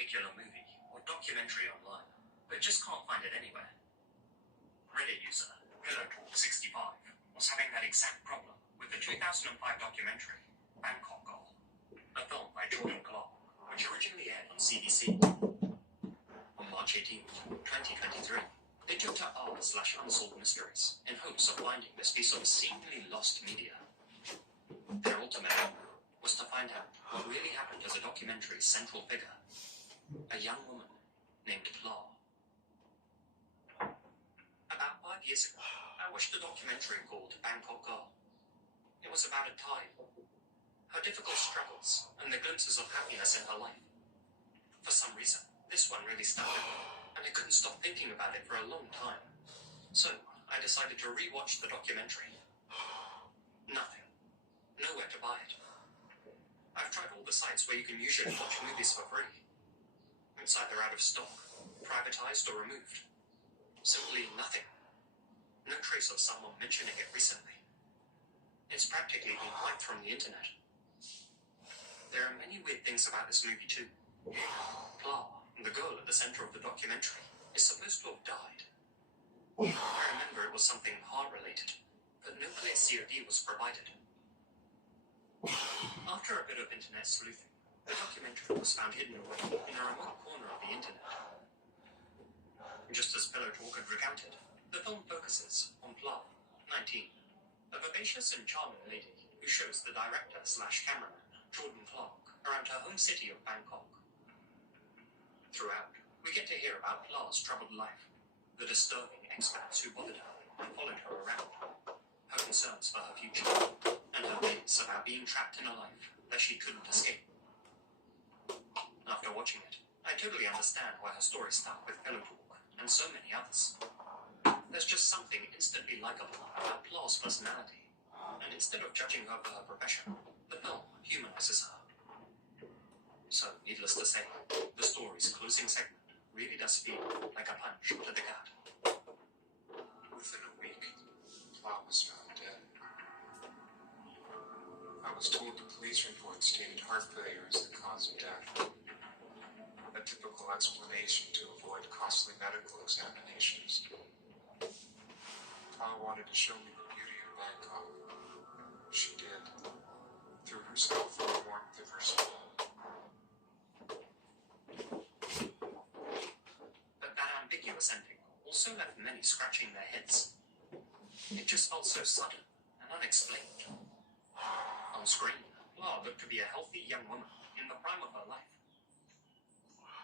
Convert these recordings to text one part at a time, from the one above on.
particular movie or documentary online, but just can't find it anywhere. Reddit user PillowTalk65 was having that exact problem with the 2005 documentary Bangkok Goal, a film by Jordan Clark, which originally aired on CBC. On March 18, 2023, they took to r/unsolved mysteries in hopes of finding this piece of seemingly lost media. Their ultimate aim was to find out what really happened as a documentary's central figure, a young woman named Flye. About 5 years ago, I watched a documentary called Bangkok Girl. It was about a time, her difficult struggles, and the glimpses of happiness in her life. For some reason, this one really stuck with me, and I couldn't stop thinking about it for a long time. So, I decided to re-watch the documentary. Nothing. Nowhere to buy it. I've tried all the sites where you can usually watch movies for free. It's either out of stock, privatized, or removed. Simply nothing. No trace of someone mentioning it recently. It's practically been wiped from the internet. There are many weird things about this movie too. Flye, the girl at the center of the documentary, is supposed to have died. I remember it was something heart-related, but no clear COD was provided. After a bit of internet sleuthing, the documentary was found hidden away in a remote corner of the internet. Just as PillowTalk had recounted, the film focuses on Flye, 19, a vivacious and charming lady who shows the director/cameraman, Jordan Clark, around her home city of Bangkok. Throughout, we get to hear about Flye's troubled life, the disturbing expats who bothered her and followed her around, her concerns for her future, and her fears about being trapped in a life that she couldn't escape. After watching it, I totally understand why her story stuck with PillowTalk and so many others. There's just something instantly likable about Flye's personality, and instead of judging her for her profession, the film humanizes her. So, needless to say, the story's closing segment really does feel like a punch to the gut. Within a week, Flye was found dead. I was told the police report stated heart failure as the cause of death. A typical explanation to avoid costly medical examinations. Flye wanted to show me the beauty of Bangkok. She did, through herself and the warmth of her soul. But that ambiguous ending also left many scratching their heads. It just felt so sudden and unexplained. On screen, Flye looked to be a healthy young woman in the prime of her life.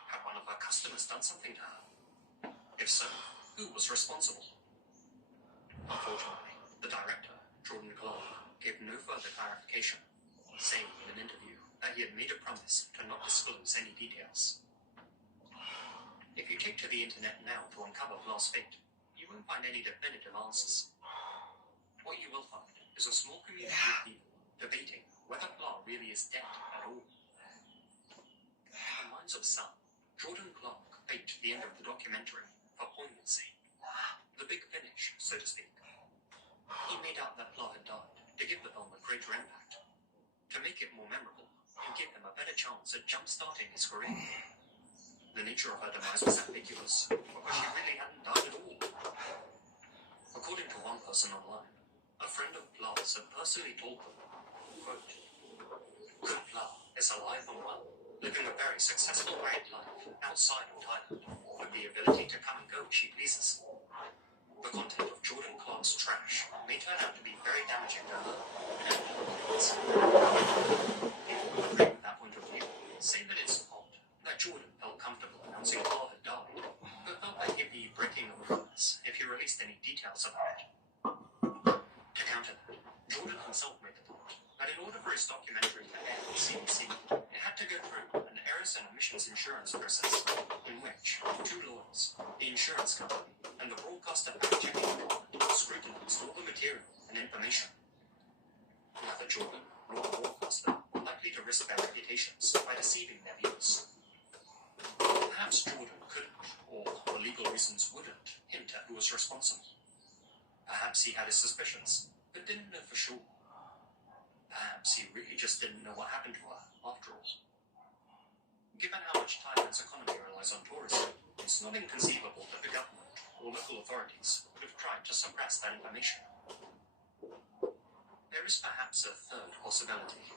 Had one of her customers done something to her? If so, who was responsible? Unfortunately, the director, Jordan Clark, gave no further clarification, saying in an interview that he had made a promise to not disclose any details. If you take to the internet now to uncover Flye's fate, you won't find any definitive answers. What you will find is a small community of people debating whether Flye really is dead at all. In the minds of some, Jordan Clark faked the end of the documentary for poignancy. The big finish, so to speak. He made out that Flye had died to give the film a greater impact, to make it more memorable, and give him a better chance at jump-starting his career. The nature of her demise was ambiguous, because she really hadn't died at all. According to one person online, a friend of Flye's had personally told them, quote, "Good Flye is alive and well, living a very successful married life outside of Thailand, with the ability to come and go as she pleases." The content of Jordan Clark's trash may turn out to be very damaging to her. People who agree with that point of view say that it's odd that Jordan felt comfortable announcing Flye had died, but felt like he'd be breaking the rules if he released any details about it. To counter that, Jordan himself made the point that in order for his documentary to air on CBC, it had to go through an errors and omissions insurance process, in which two lawyers, the insurance company, and the broadcaster fact-checking department scrutinized all the material and information. Neither Jordan nor the broadcaster were likely to risk their reputations by deceiving their viewers. Perhaps Jordan couldn't, or for legal reasons wouldn't, hint at who was responsible. Perhaps he had his suspicions, but didn't know for sure. Perhaps he really just didn't know what happened to her, after all. Given how much Thailand's economy relies on tourism, it's not inconceivable that the government or local authorities would have tried to suppress that information. There is perhaps a third possibility.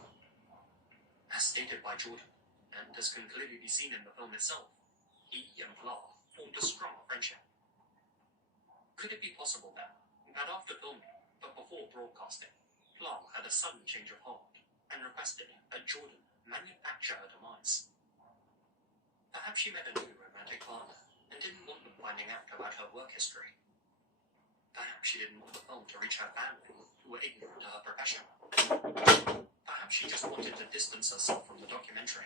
As stated by Jordan, and as can clearly be seen in the film itself, he and flye formed a strong friendship. Could it be possible then, that after filming, but before broadcasting, flye had a sudden change of heart and requested that Jordan manufacture her demise? Perhaps she met a new romantic partner and didn't want them finding out about her work history. Perhaps she didn't want the film to reach her family, who were ignorant to her profession. Perhaps she just wanted to distance herself from the documentary.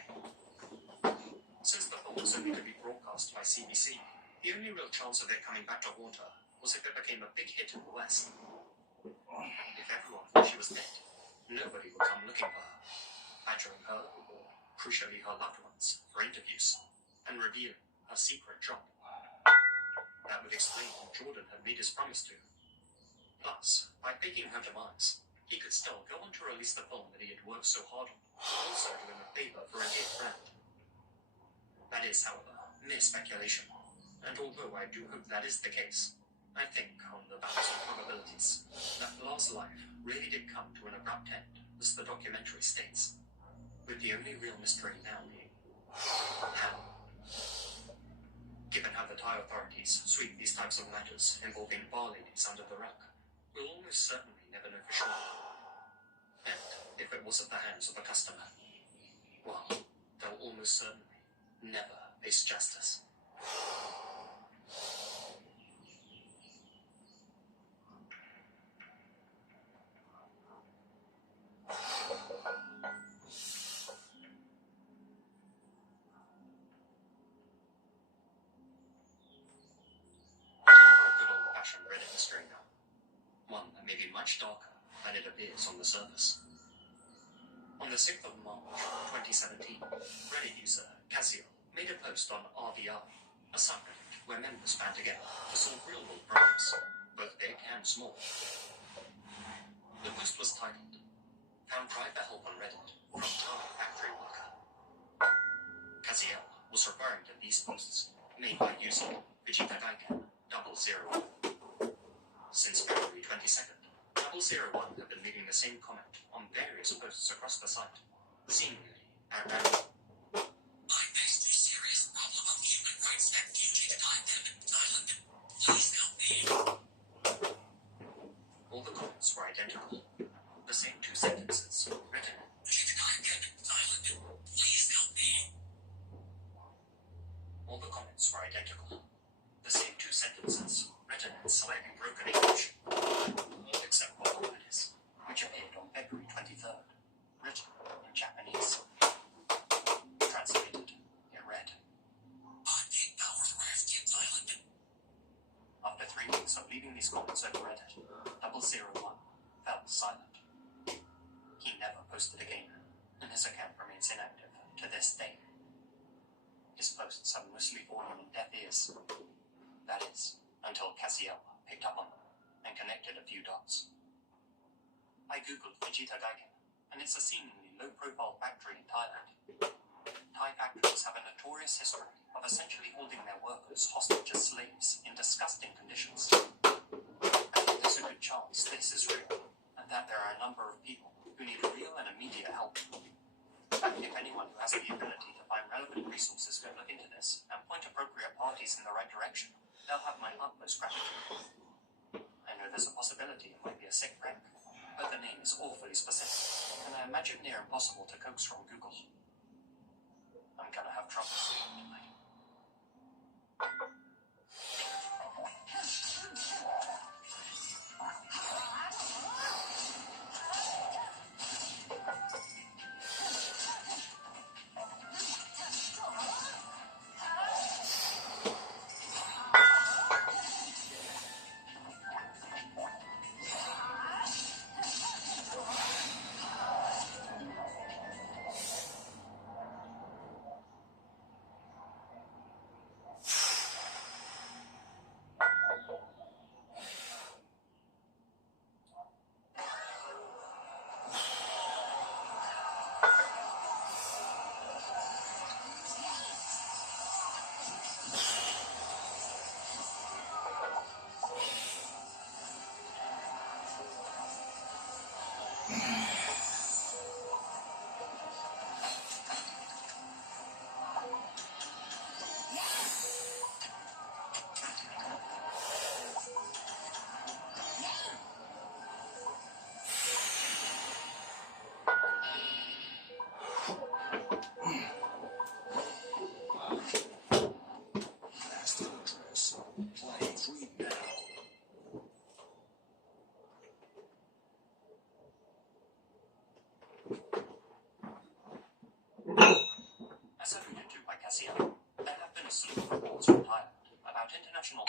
Since the film was only to be broadcast by CBC, the only real chance of it coming back to haunt her was if it became a big hit in the West. If everyone thought she was dead, nobody would come looking for her, badgering her, or crucially her loved ones, for interviews, and reveal her secret job. That would explain what Jordan had made his promise to. Plus, by faking her demise, he could still go on to release the film that he had worked so hard on, also doing a favor for a dear friend. That is, however, mere speculation, and although I do hope that is the case, I think, on the balance of probabilities, that flye's life really did come to an abrupt end, as the documentary states, with the only real mystery now being how. Given how the Thai authorities sweep these types of matters involving bar ladies under the rug, we'll almost certainly never know for sure. And if it was at the hands of a customer, well, they'll almost certainly never face justice. Reddit mystery now. One that may be much darker than it appears on the surface. On the 6th of March 2017, Reddit user Casio made a post on RVI, a subreddit where members band together to solve real-world problems, both big and small. The post was titled, "Found Cry for Help on Reddit from Thai Factory Worker." Casio was referring to these posts made by user Vijita Gaikan 001. Since February 22nd, 001 have been leaving the same comment on various posts across the site, seemingly at random. I faced a serious problem of human rights and duty that I am in Thailand. Please help me. All the comments were identical. The same two sentences written in Thailand. Please help me. All the comments were identical. The same two sentences written in slightly broken English, except for the letters, which appeared on February 23rd, written in Japanese. Translated, it read, "I'm 8 hours left in Thailand." After 3 weeks of leaving these comments over Reddit, 001 fell silent. He never posted again, and his account remains inactive to this day. His posts have mostly fallen on deaf ears. That is, until Casio picked up on them and connected a few dots. I googled Vijita Gaikan, and it's a seemingly low-profile factory in Thailand. Thai factories have a notorious history of essentially holding their workers hostage as slaves in disgusting conditions. I think there's a good chance this is real, and that there are a number of people who need real and immediate help. If anyone who has the ability to find relevant resources can look into this and point appropriate parties in the right direction, they'll have my utmost gratitude. I know there's a possibility it might be a sick wreck, but the name is awfully specific, and I imagine near impossible to coax from Google. I'm gonna have trouble sleeping tonight.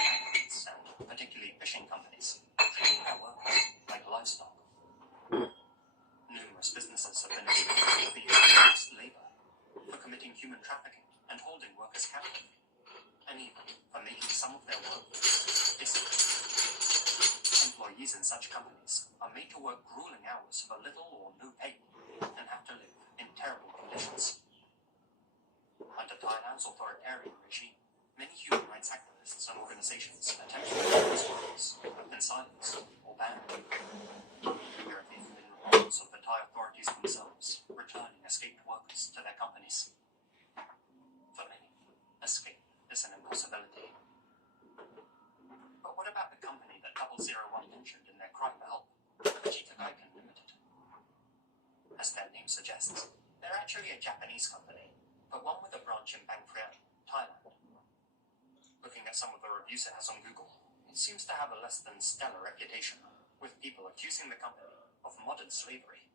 companies, and particularly fishing companies, treating their workers like livestock. Numerous businesses have been accused of being forced labor, for committing human trafficking and holding workers captive, and even for making some of their workers disciplined. Employees in such companies are made to work grueling hours for little or no pay and have to live in terrible conditions. Under Thailand's authoritarian regime, many human rights activists and organizations attempting to protest workers have been silenced or banned. There have even been reports of the Thai authorities themselves returning escaped workers to their companies. For many, escape is an impossibility. But what about the company that 001 mentioned in their cry for help, Vegeta Gaiken Limited? As their name suggests, they're actually a Japanese company, but one with a branch in Bang Phraen, Thailand. Looking at some of the reviews it has on Google, it seems to have a less than stellar reputation, with people accusing the company of modern slavery.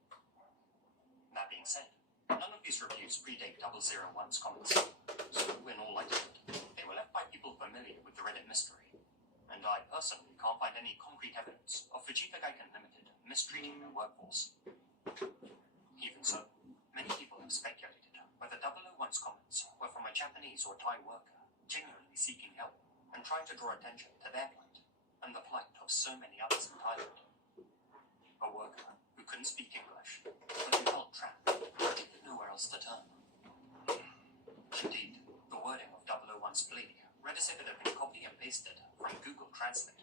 That being said, none of these reviews predate 001's comments, so in all likelihood, they were left by people familiar with the Reddit mystery, and I personally can't find any concrete evidence of Vegeta Gaiken Limited mistreating their workforce. Even so, many people have speculated whether 001's comments were from a Japanese or Thai worker genuinely seeking help and trying to draw attention to their plight and the plight of so many others in Thailand. A worker who couldn't speak English, but who felt trapped and didn't know where else to turn. Indeed, the wording of 001's plea read as if it had been copy and pasted from Google Translate,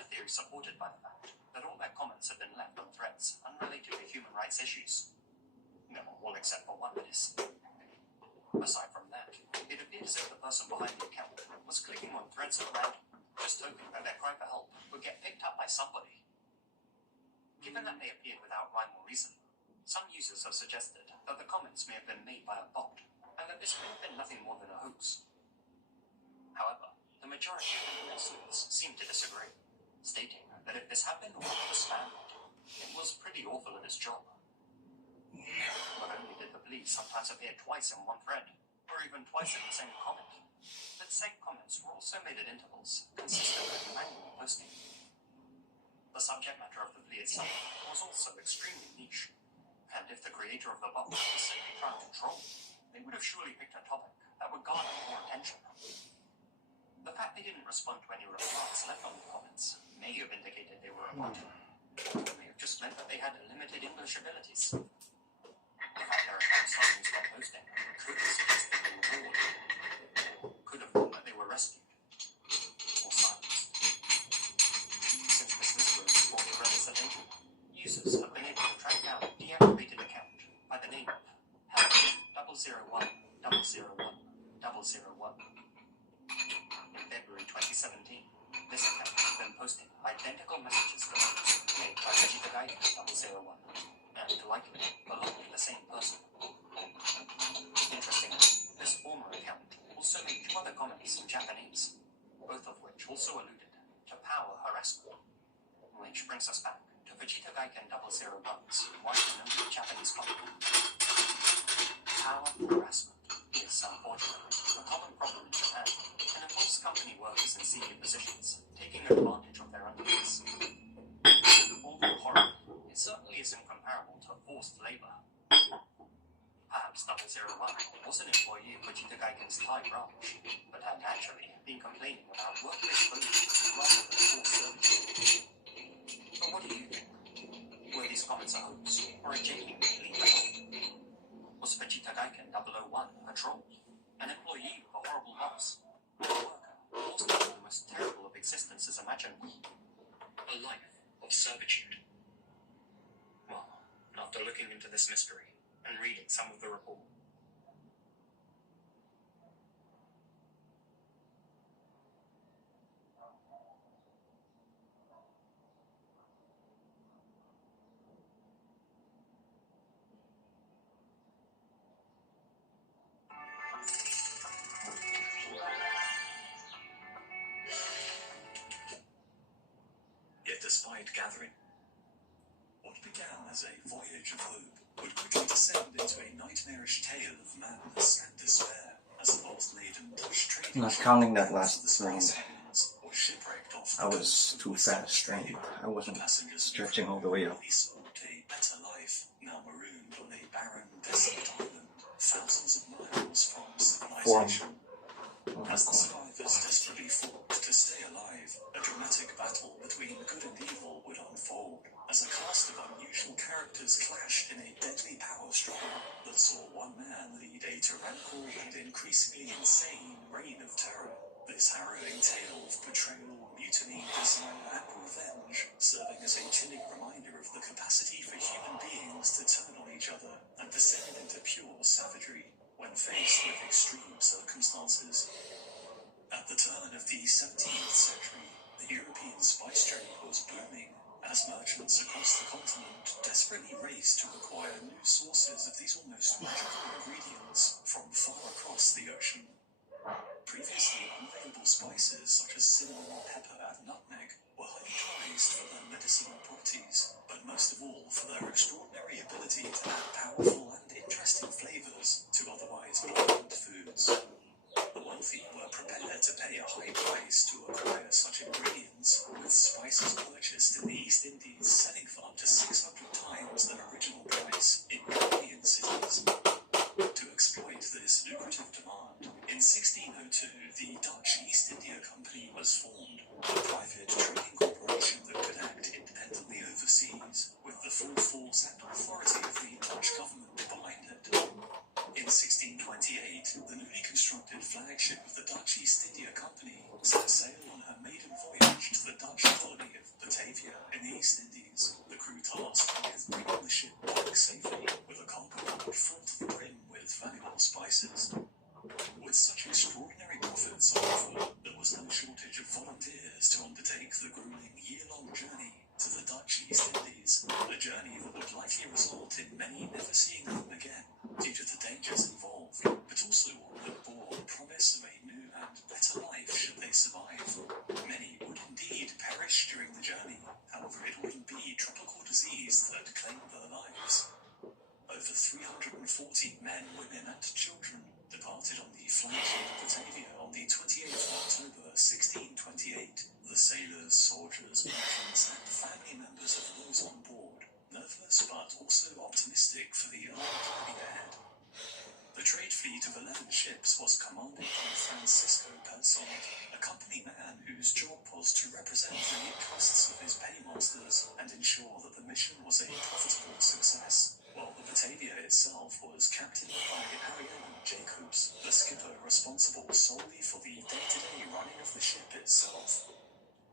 a theory supported by the fact that all their comments have been left on threads unrelated to human rights issues. No, all except for one, that is. Aside from that, it appeared as if the person behind the account was clicking on threads at random, just hoping that their cry for help would get picked up by somebody. Given that they appeared without rhyme or reason, some users have suggested that the comments may have been made by a bot, and that this may have been nothing more than a hoax. However, the majority of the listeners seem to disagree, stating that if this had been all of a spam bot, it was pretty awful at its job. Not only did the plea sometimes appear twice in one thread, or even twice in the same comment, but said comments were also made at intervals, consistent with manual posting. The subject matter of the plea itself was also extremely niche, and if the creator of the bot was simply trying to troll, they would have surely picked a topic that would garner more attention. The fact they didn't respond to any replies left on the comments may have indicated they were a bot, or it may have just meant that they had limited English abilities. The fact their accounts suddenly stopped posting could have suggested they were bored, or could have thought that they were rescued, or silenced. Since this mystery was brought to Reddit's attention, users have been able to track down a deactivated account by the name of help 001 001 001. In February 2017, this account has been posting identical messages to those made by Vegeta Gaiken 001. And likely belong to the same person. Interestingly, this former account also made two other comments in Japanese, both of which also alluded to power harassment. Which brings us back to Vegeta Gaiken 001's widely known Japanese comment. Power harassment is, unfortunately, a common problem in Japan, and involves company workers in senior positions taking advantage of their underlings. Although horrible, it certainly isn't comparable to forced labor. Perhaps 001 was an employee of Vegeta Gaiken's Thai branch, but had actually been complaining about workplace bullying rather than forced servitude. But what do you think? Were these comments a hoax, or a genuine plea for help? Was Vegeta Gaiken 001 a troll, an employee of a horrible boss, or a worker forced into the most terrible of existences imaginable? A life of servitude. Well, after looking into this mystery and reading some of the report, yet despite gathering, what began as a voyage of hope would quickly descend into a nightmarish tale of madness and despair as the lost laden pushed trading Not counting that across last the space round. heavens. I was too fast and I wasn't stretching all the way up. A better life, now marooned on a barren, desolate island, thousands of miles from civilization. As the survivors desperately fought to stay alive, a dramatic battle between good and evil would unfold, as a cast of unusual characters clashed in a deadly power struggle that saw one man lead a tyrannical and increasingly insane reign of terror. This harrowing tale of betrayal, mutiny, desire, and revenge, serving as a chilling reminder of the capacity for human beings to turn on each other and descend into pure savagery when faced with extreme circumstances. At the turn of the 17th century, the European spice trade was booming, as merchants across the continent desperately raced to acquire new sources of these almost magical ingredients from far across the ocean. Previously unavailable spices such as cinnamon, pepper, and nutmeg were highly prized for their medicinal properties, but most of all for their extraordinary ability to add powerful and interesting flavors to otherwise bland foods. The wealthy were prepared to pay a high price to acquire such ingredients, with spices purchased in the East Indies selling for up to 600 times their original price in European cities. To exploit this lucrative demand, in 1602 the Dutch East India Company was formed, a private trading corporation that could act independently overseas, with the full force and authority of the Dutch government behind it. In 1628, the newly constructed flagship of the Dutch East India Company set sail on her maiden voyage to the Dutch colony of Batavia in the East Indies, the crew tasked with bringing the ship back safely with a cargo hold full to the brim with valuable spices. With such extraordinary profits on offer, there was no shortage of volunteers to undertake the grueling year-long journey to the Dutch East Indies, a journey that would likely result in many never seeing them again due to the dangers involved, but also one that bore the promise of a new and better life should they survive. Many would indeed perish during the journey, however it wouldn't be tropical disease that claimed their lives. Over 340 men, women and children departed on the flagship Batavia on the 28th of October 1628. The sailors, soldiers, merchants and family members of those on board, nervous but also optimistic for the early journey ahead. The trade fleet of 11 ships was commanded by Francisco Persson, a company man whose job was to represent the interests of his paymasters and ensure that the mission was a profitable success, while the Batavia itself was captained by Ariane Jacobs, the skipper responsible solely for the day-to-day running of the ship itself.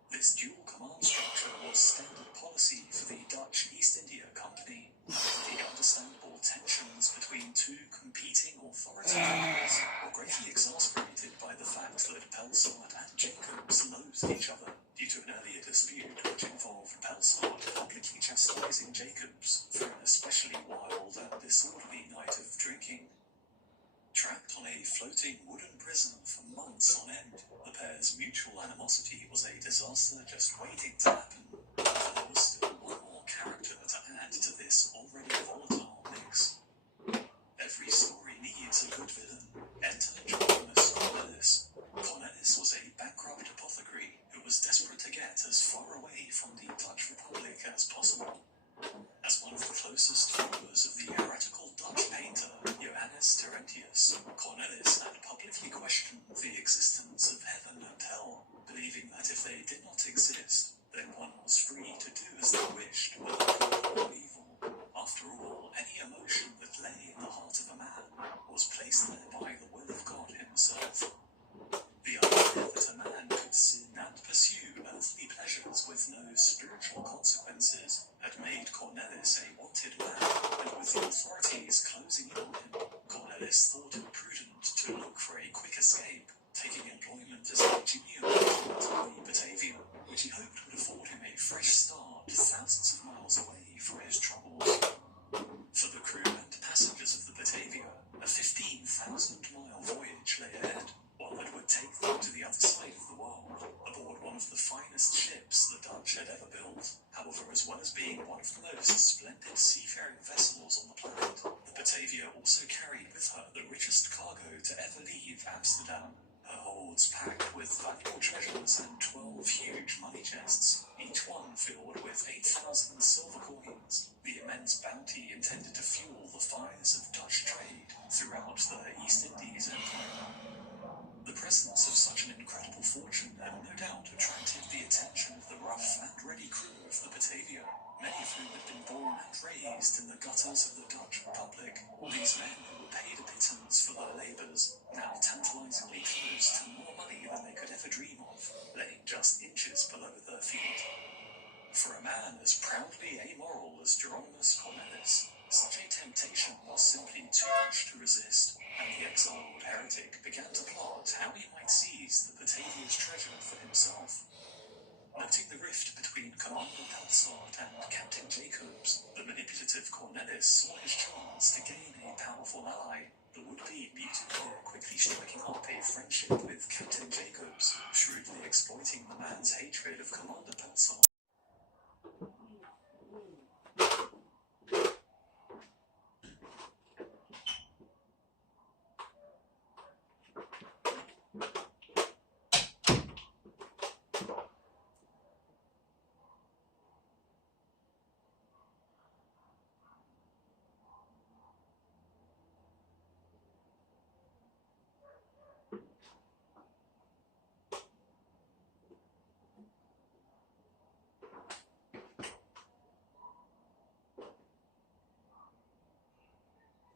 This dual command structure was standard policy for the Dutch East India Company. The understandable tensions between two competing authority figures were greatly exasperated by the fact that Pelsart and Jacobs loathed each other due to an earlier dispute which involved Pelsart publicly chastising Jacobs for an especially wild and disorderly night of drinking. Trapped on a floating wooden prison for months on end, the pair's mutual animosity was a disaster just waiting to happen. But there was still one more character to add to this already volatile mix. Every story needs a good villain. Enter Johannes Cornelis. Cornelis was a bankrupt apothecary who was desperate to get as far away from the Dutch Republic as possible. As one of the closest followers of the heretical Dutch painter Johannes Terentius, Cornelis had publicly questioned the existence of heaven and hell, believing that if they did not exist, then one was free to do as they wished, whether good or evil. After all, any emotion that lay in the heart of a man was placed there by the will of God himself. The idea that a man could sin and pursue earthly pleasures with no spiritual consequences had made Cornelis a wanted man, and with the authorities closing in on him, Cornelis thought it prudent to look for a quick escape, taking employment as a junior merchant on the Batavia, which he hoped would afford him a fresh start thousands of miles away from his troubles. For the crew and passengers of the Batavia, a 15,000-mile voyage lay ahead, while it would take them to the other side of the world, aboard one of the finest ships the Dutch had ever built. However, as well as being one of the most splendid seafaring vessels on the planet, the Batavia also carried with her the richest cargo to ever leave Amsterdam. Her holds packed with valuable treasures and 12 huge huge money chests, each one filled with 8,000 silver coins, the immense bounty intended to fuel the fires of Dutch trade throughout the East Indies Empire. The presence of such an incredible fortune had no doubt attracted the attention of the rough and ready crew of the Batavia, many of whom had been born and raised in the gutters of the Dutch Republic. These men who were paid a pittance for their labours, now tantalisingly close to more money than they could ever dream of, laying just inches below their feet. For a man as proudly amoral as Geronimus Cornelis, such a temptation was simply too much to resist, and the exiled heretic began to plot how he might seize the Batavia's treasure for himself. Noting the rift between Commander Pelsard and Captain Jacobs, the manipulative Cornelis saw his chance to gain a powerful ally, the would-be mutineer quickly striking up a friendship with Captain Jacobs, shrewdly exploiting the man's hatred of Commander Pelsard.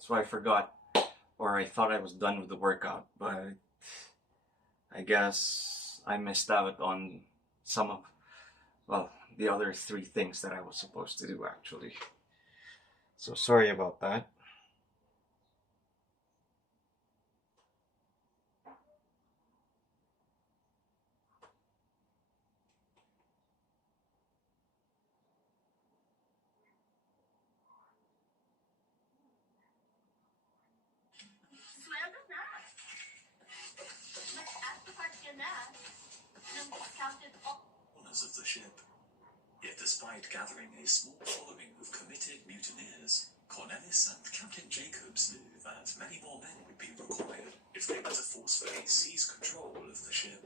So I forgot, or I thought I was done with the workout, but I guess I missed out on some of, well, the other 3 things that I was supposed to do actually. So sorry about that. Owners of the ship. Yet despite gathering a small following of committed mutineers, Cornelis and Captain Jacobs knew that many more men would be required if they were to forcefully seize control of the ship.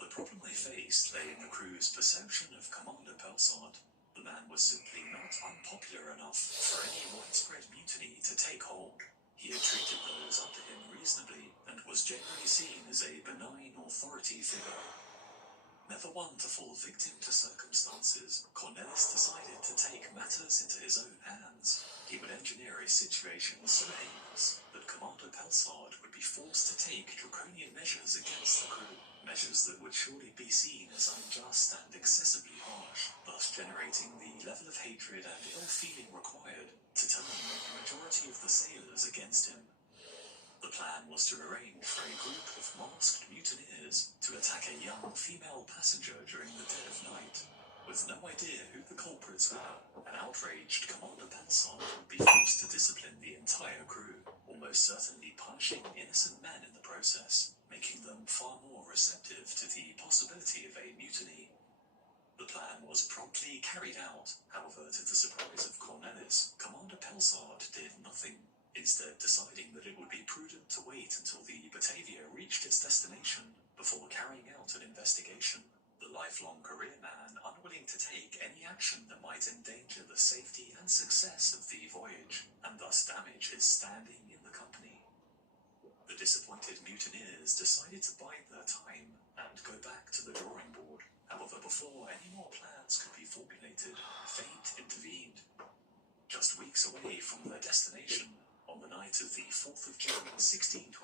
The problem they faced lay in the crew's perception of Commander Pelsard. The man was simply not unpopular enough for any widespread mutiny to take hold. He had treated those under him reasonably and was generally seen as a benign authority figure. Never one to fall victim to circumstances, Cornelis decided to take matters into his own hands. He would engineer a situation so heinous that Commander Pelsard would be forced to take draconian measures against the crew, measures that would surely be seen as unjust and excessively harsh, thus generating the level of hatred and ill-feeling required to turn the majority of the sailors against him. The plan was to arrange for a group of masked mutineers to attack a young female passenger during the dead of night. With no idea who the culprits were, an outraged Commander Pelsard would be forced to discipline the entire crew, almost certainly punishing innocent men in the process, making them far more receptive to the possibility of a mutiny. The plan was promptly carried out. However, to the surprise of Cornelis, Commander Pelsard did nothing, instead deciding that it would be prudent to wait until the Batavia reached its destination before carrying out an investigation. The lifelong career man unwilling to take any action that might endanger the safety and success of the voyage, and thus damage his standing in the company. The disappointed mutineers decided to bide their time and go back to the drawing board. However, before any more plans could be formulated, fate intervened. Just weeks away from their destination, on the night of the 4th of June 1629,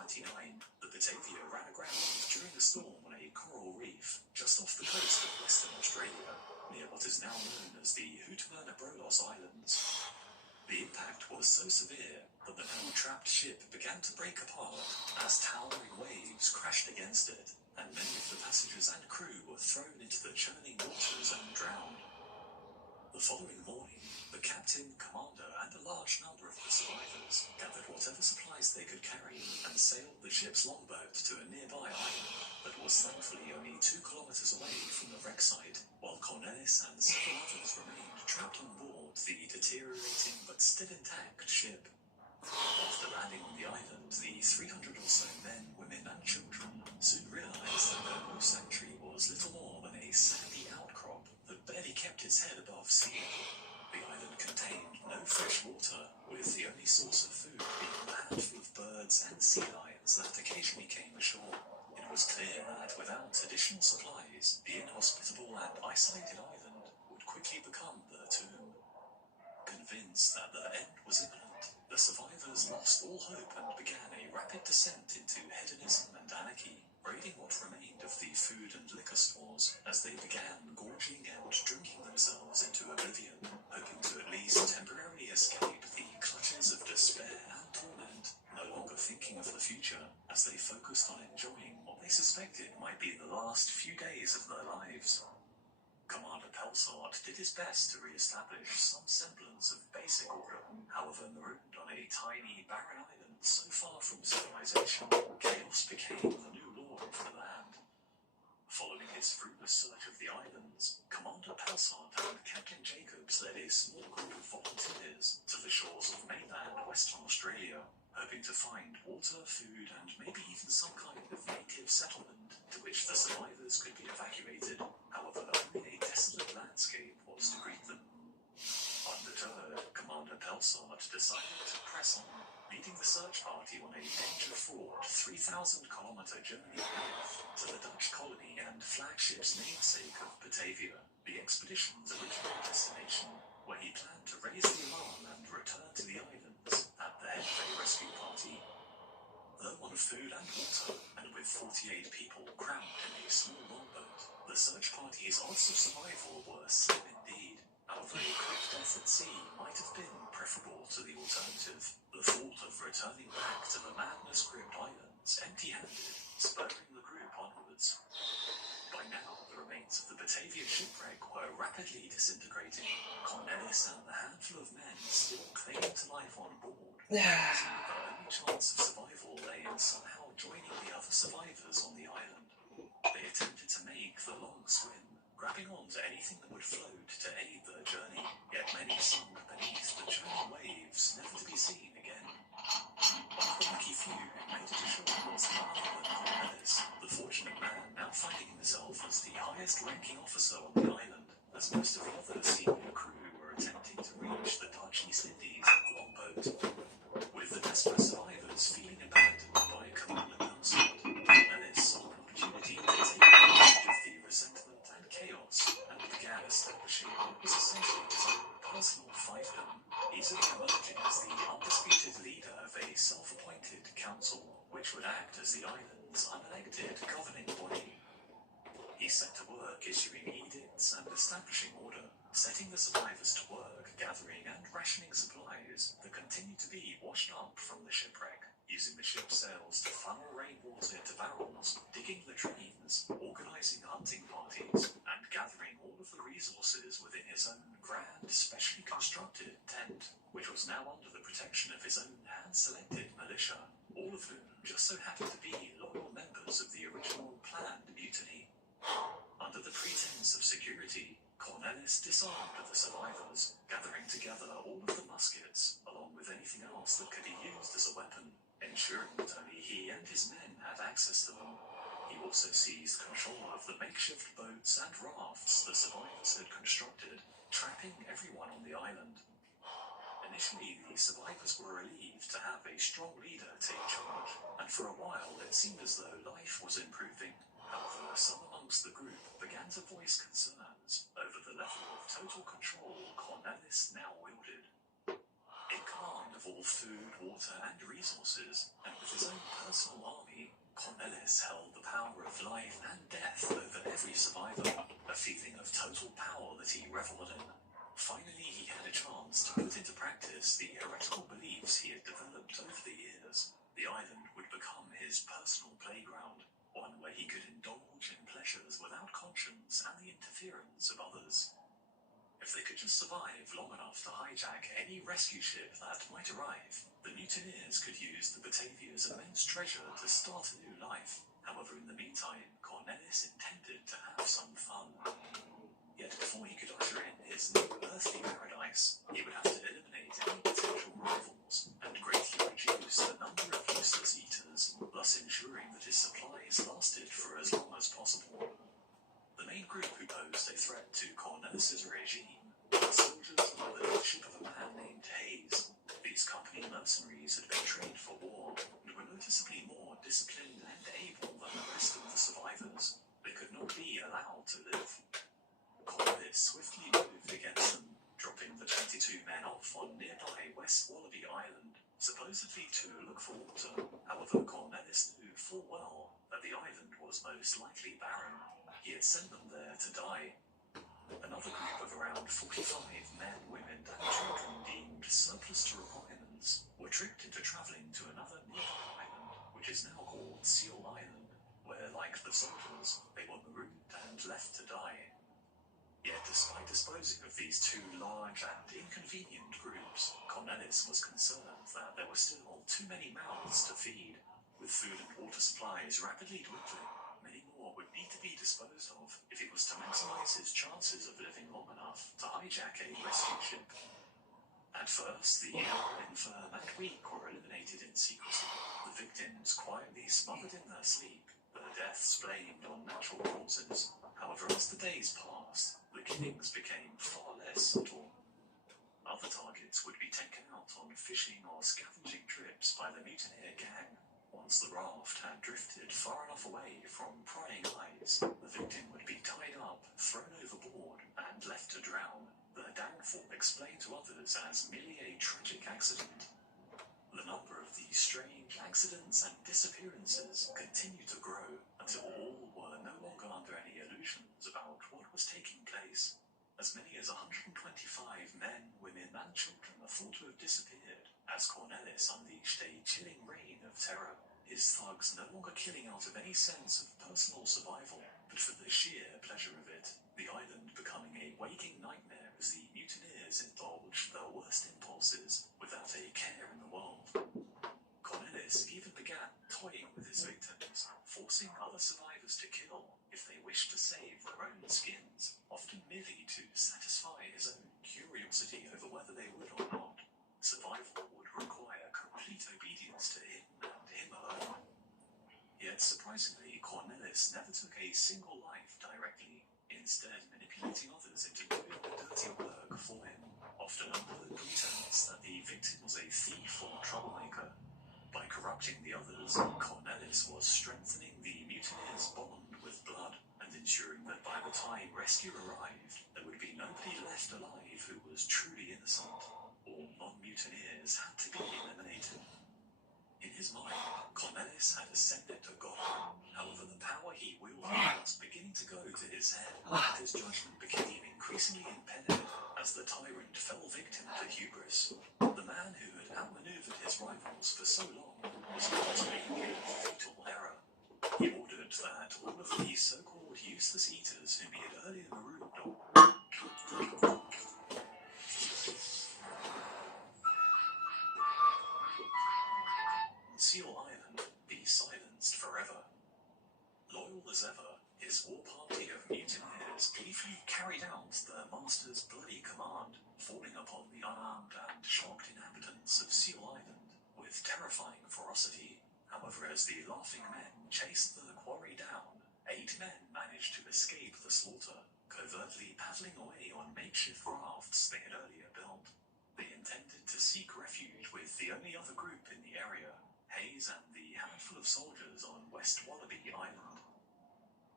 the Batavia ran aground during a storm on a coral reef just off the coast of Western Australia, near what is now known as the Hootmernabrolos Islands. The impact was so severe that the now trapped ship began to break apart as towering waves crashed against it, and many of the passengers and crew were thrown into the churning waters and drowned. The following morning, the captain, commander, and a large number of the survivors gathered whatever supplies they could carry and sailed the ship's longboat to a nearby island that was thankfully only 2 kilometers away from the wreck site, while Cornelis and several others remained trapped on board the deteriorating but still intact ship. After landing on the island, the 300 or so men, women, and children soon realized that their new sanctuary was little more than a sad its head above sea level. The island contained no fresh water, with the only source of food being the handful of birds and sea lions that occasionally came ashore. It was clear that without additional supplies, the inhospitable and isolated island would quickly become their tomb. Convinced that their end was imminent, the survivors lost all hope and began a rapid descent into hedonism and anarchy, raiding what remained of the food and liquor stores as they began gorging and drinking themselves into oblivion, hoping to at least temporarily escape the clutches of despair and torment, no longer thinking of the future as they focused on enjoying what they suspected might be the last few days of their lives. Commander Pelsart did his best to re-establish some semblance of basic order. However, marooned on a tiny, barren island so far from civilization, chaos became the new law of the land. Following his fruitless search of the islands, Commander Pelsart and Captain Jacobs led a small group of volunteers to the shores of mainland Western Australia, hoping to find water, food, and maybe even some kind of native settlement to which the survivors could be evacuated. However, only a desolate landscape was to greet them. Undeterred, Commander Pelsart decided to press on, leading the search party on a danger-fraught 3,000-kilometre journey north to the Dutch colony and flagship's namesake of Batavia, the expedition's original destination, where he planned to raise the alarm and return to the islands at the head of a rescue party. Low on food and water, and with 48 people crammed in a small longboat, the search party's odds of survival were slim indeed. However, a quick death at sea might have been preferable to the alternative. The thought of returning back to the madness-gripped islands empty-handed, spurring the group onwards. By now, the remains of the Batavia shipwreck were rapidly disintegrating. Cornelis and the handful of men still clinging to life on board. The only chance of survival lay in somehow joining the other survivors on the island. They attempted to make the long swim, grabbing onto anything that would float to aid their journey, yet many sunk beneath the churning waves, never to be seen again. One of the lucky few who made it ashore was none other than Cornelis, the fortunate man now finding himself as the highest-ranking officer on the island, as most of the other senior crew were attempting to reach the Dutch East Indies in the longboat. With the desperate survivors feeling abandoned by Commander Pelsart, Cornelis saw an opportunity to take advantage of the resentment and chaos, and began establishing what was essentially his own personal fiefdom, easily emerging as the undisputed leader of a self-appointed council, which would act as the island's unelected governing body. He set to work issuing edicts and establishing order, setting the survivors to work gathering and rationing supplies that continued to be washed up from the shipwreck, using the ship's sails to funnel rainwater into barrels, digging latrines, organising hunting parties, and gathering all of the resources within his own grand, specially constructed tent, which was now under the protection of his own hand-selected militia, all of whom just so happened to be loyal members of the original planned mutiny. Under the pretense of security, Cornelis disarmed the survivors, gathering together all of the muskets, along with anything else that could be used as a weapon, ensuring that only he and his men had access to them. He also seized control of the makeshift boats and rafts the survivors had constructed, trapping everyone on the island. Initially, the survivors were relieved to have a strong leader take charge, and for a while it seemed as though life was improving. However, some amongst the group began to voice concerns over the level of total control Cornelis now wielded. In command of all food, water, and resources, and with his own personal army, Cornelis held the power of life and death over every survivor, a feeling of total power that he revelled in. Finally, he had a chance to put into practice the heretical beliefs he had developed over the years. The island would become his personal playground, one where he could indulge in pleasures without conscience and the interference of others. If they could just survive long enough to hijack any rescue ship that might arrive, the mutineers could use the Batavia's immense treasure to start a new life. However, in the meantime, Cornelis intended to have some fun. Yet before he could usher in his new earthly paradise, he would have to eliminate any potential rivals and greatly reduce the number of useless eaters, thus ensuring that his supplies lasted for as long as possible. The main group who posed a threat to Cornelis's regime. The soldiers under the leadership of a man named Hayes. These company mercenaries had been trained for war and were noticeably more disciplined and able than the rest of the survivors. They could not be allowed to live. Cornelis swiftly moved against them, dropping the 22 men off on nearby West Wallaby Island, supposedly to look for water. However, Cornelis knew full well that the island was most likely barren. He had sent them there to die. Another group of around 45 men, women, and children deemed surplus to requirements were tricked into travelling to another nearby island, which is now called Seal Island, where, like the soldiers, they were marooned and left to die. Yet, despite disposing of these two large and inconvenient groups, Cornelis was concerned that there were still too many mouths to feed. With food and water supplies rapidly dwindling, many more would need to be disposed of if it was to maximize his chances of living long enough to hijack a rescue ship. At first, the infirm and weak were eliminated in secrecy, the victims quietly smothered in their sleep, their deaths blamed on natural causes. However, as the days passed, the killings became far less subtle. Other targets would be taken out on fishing or scavenging trips by the mutineer gang. Once the raft had drifted far enough away from prying eyes, the victim would be tied up, thrown overboard, and left to drown. The downfall explained to others as merely a tragic accident. The number of these strange accidents and disappearances continued to grow until all were no longer under any illusions about what was taking place. As many as 125 men, women, and children are thought to have disappeared as Cornelis unleashed a chilling reign of terror. His thugs no longer killing out of any sense of personal survival, but for the sheer pleasure of it, the island becoming a waking nightmare as the mutineers indulged their worst impulses without a care in the world. Cornelis even began toying with his victims, forcing other survivors to kill if they wished to save their own skins, often merely to satisfy his own curiosity over whether they would or not. Survival would require complete obedience to him and him alone. Yet surprisingly, Cornelis never took a single life directly, instead manipulating others into doing the dirty work for him, often under the pretense that the victim was a thief or troublemaker. By corrupting the others, Cornelis was strengthening the mutineers' bond with blood and ensuring that by the time rescue arrived, there would be nobody left alive who was truly innocent. All non-mutineers had to be eliminated. In his mind, Cornelis had ascended to godhood. However, the power he wielded was beginning to go to his head, and his judgment became increasingly impaired as the tyrant fell victim to hubris. The man who had outmaneuvered his rivals for so long was about to make a fatal error. He ordered that all of the so-called useless eaters whom he had earlier marooned Seal Island be silenced forever. Loyal as ever, his war party of mutineers gleefully carried out their master's bloody command, falling upon the unarmed and shocked inhabitants of Seal Island with terrifying ferocity. However, as the laughing men chased the quarry down, 8 men managed to escape the slaughter, covertly paddling away on makeshift rafts they had earlier built. They intended to seek refuge with the only other group in the area, Hayes and the handful of soldiers on West Wallaby Island.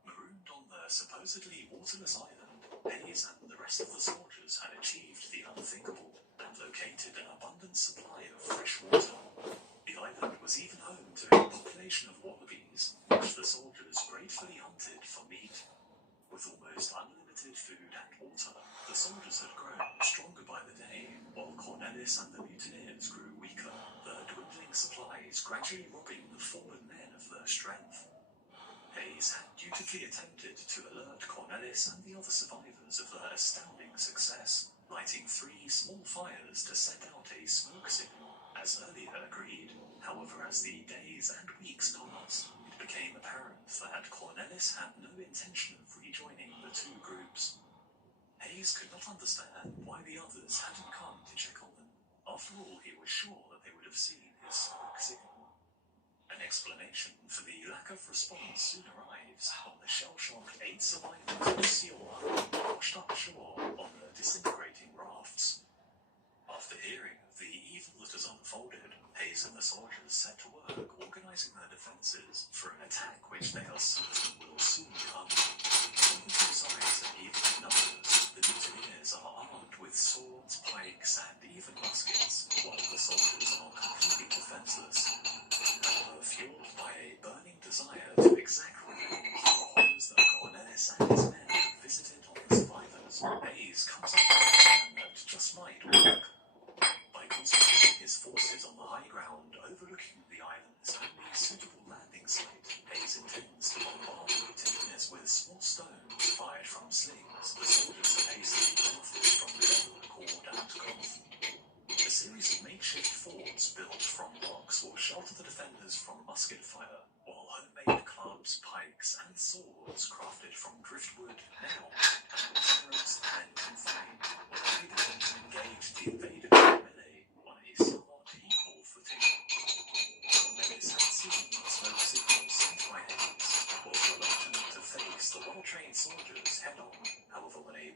Marooned on the supposedly waterless island, Hayes and the rest of the soldiers had achieved the unthinkable and located an abundant supply of fresh water. The island was even home to a population of wallabies, which the soldiers gratefully hunted for meat. With almost unlimited food and water, the soldiers had grown stronger by the day, while Cornelis and the mutineers grew weaker, their dwindling supplies gradually robbing the fallen men of their strength. Hayes had dutifully attempted to alert Cornelis and the other survivors of their astounding success, lighting 3 small fires to send out a smoke signal, as earlier agreed. However, as the days and weeks passed, it became apparent that Cornelis had no intention of rejoining the 2 groups. Hayes could not understand why the others hadn't come to check on them. After all, he was sure that they would have seen his smoke signal. An explanation for the lack of response soon arrives when the shell-shocked 8 survivors of Seal Island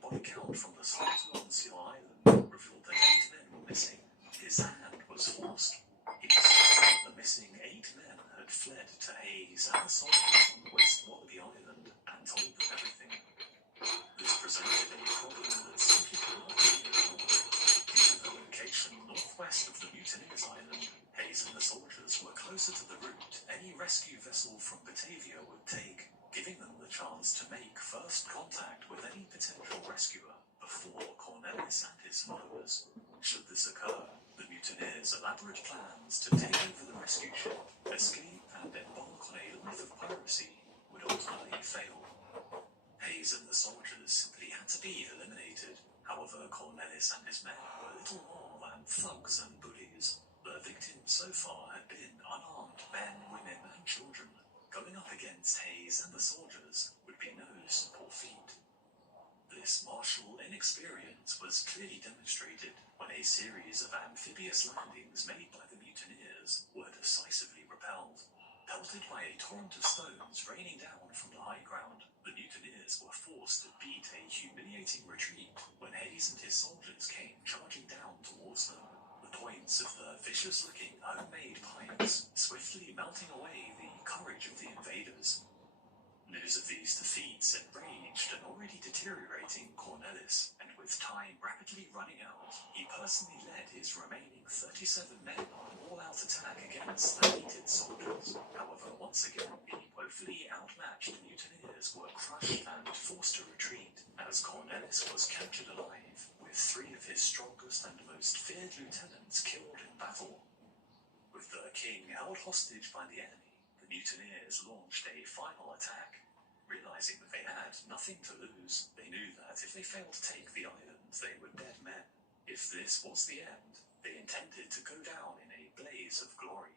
body count from the slaughter on Seal Island revealed that 8 men were missing. His hand was forced. He discovered that the missing 8 men had fled to Hayes and the soldiers on the west Wallaby Island and told them everything. This presented a problem that simply could not be ignored. Due to the location northwest of the Mutineers Island, Hayes and the soldiers were closer to the route any rescue vessel from Batavia would take, giving them the chance to make first contact with any potential rescuer before Cornelis and his followers. Should this occur, the mutineers' elaborate plans to take over the rescue ship, escape, and embark on a life of piracy would ultimately fail. Hayes and the soldiers simply had to be eliminated. However, Cornelis and his men were little more than thugs and bullies. The victims so far had been unarmed men, women, and children. Going up against Hayes and the soldiers would be no simple feat. This martial inexperience was clearly demonstrated when a series of amphibious landings made by the mutineers were decisively repelled. Pelted by a torrent of stones raining down from the high ground, the mutineers were forced to beat a humiliating retreat when Hayes and his soldiers came charging down towards them. The points of the vicious-looking homemade pikes swiftly melting away the courage of the invaders. News of these defeats enraged an already deteriorating Cornelis, and with time rapidly running out, he personally led his remaining 37 men on an all-out attack against the hated soldiers. However, once again, the woefully outmatched mutineers were crushed and forced to retreat, as Cornelis was captured alive, with 3 of his strongest and most feared lieutenants killed in battle. With the king held hostage by the enemy, the mutineers launched a final attack. Realizing that they had nothing to lose, they knew that if they failed to take the island, they were dead men. If this was the end, they intended to go down in a blaze of glory.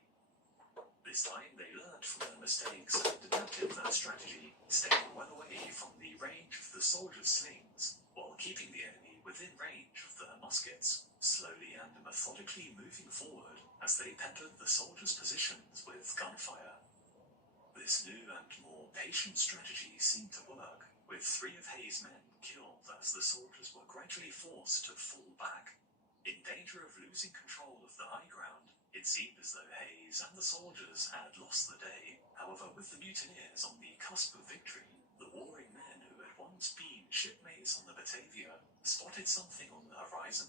This time, they learned from their mistakes and adapted their strategy, staying well away from the range of the soldiers' slings, while keeping the enemy within range of their muskets, slowly and methodically moving forward as they peppered the soldiers' positions with gunfire. This new and more patient strategy seemed to work, with 3 of Hayes' men killed as the soldiers were gradually forced to fall back. In danger of losing control of the high ground, it seemed as though Hayes and the soldiers had lost the day. However, with the mutineers on the cusp of victory, the warring men who had once been shipmates on the Batavia spotted something on the horizon.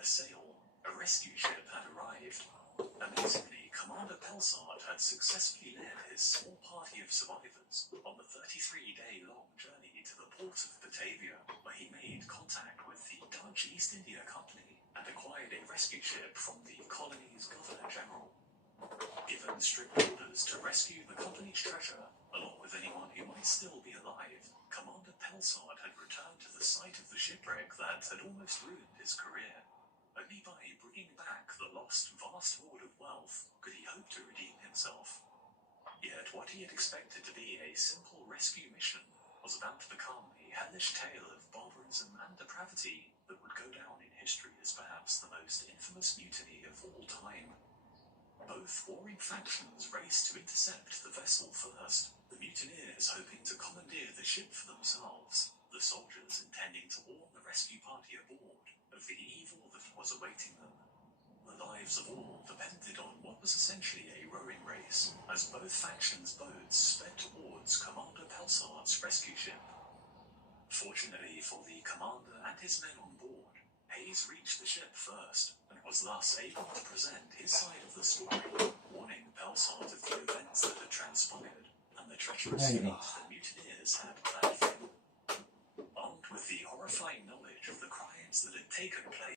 A sail, a rescue ship had arrived. Amazingly, Commander Pelsart had successfully led his small party of survivors on the 33-day-long journey to the port of Batavia, where he made contact with the Dutch East India Company and acquired a rescue ship from the colony's Governor-General. Given strict orders to rescue the company's treasure, along with anyone who might still be alive, Commander Pelsart had returned to the site of the shipwreck that had almost ruined his career. Only by bringing back the lost vast hoard of wealth could he hope to redeem himself. Yet what he had expected to be a simple rescue mission was about to become a hellish tale of barbarism and depravity that would go down in history as perhaps the most infamous mutiny of all time. Both warring factions raced to intercept the vessel first, the mutineers hoping to commandeer the ship for themselves, the soldiers intending to warn the rescue party aboard of the evil that was awaiting them. The lives of all depended on what was essentially a rowing race, as both factions' boats sped towards Commander Pelsart's rescue ship. Fortunately for the commander and his men on board, Hayes reached the ship first, and was thus able to present his side of the story, warning Pelsart of the events that had transpired, and the treacherous fate the mutineers had planned for him. Armed with the horrifying knowledge of the crimes that had taken place,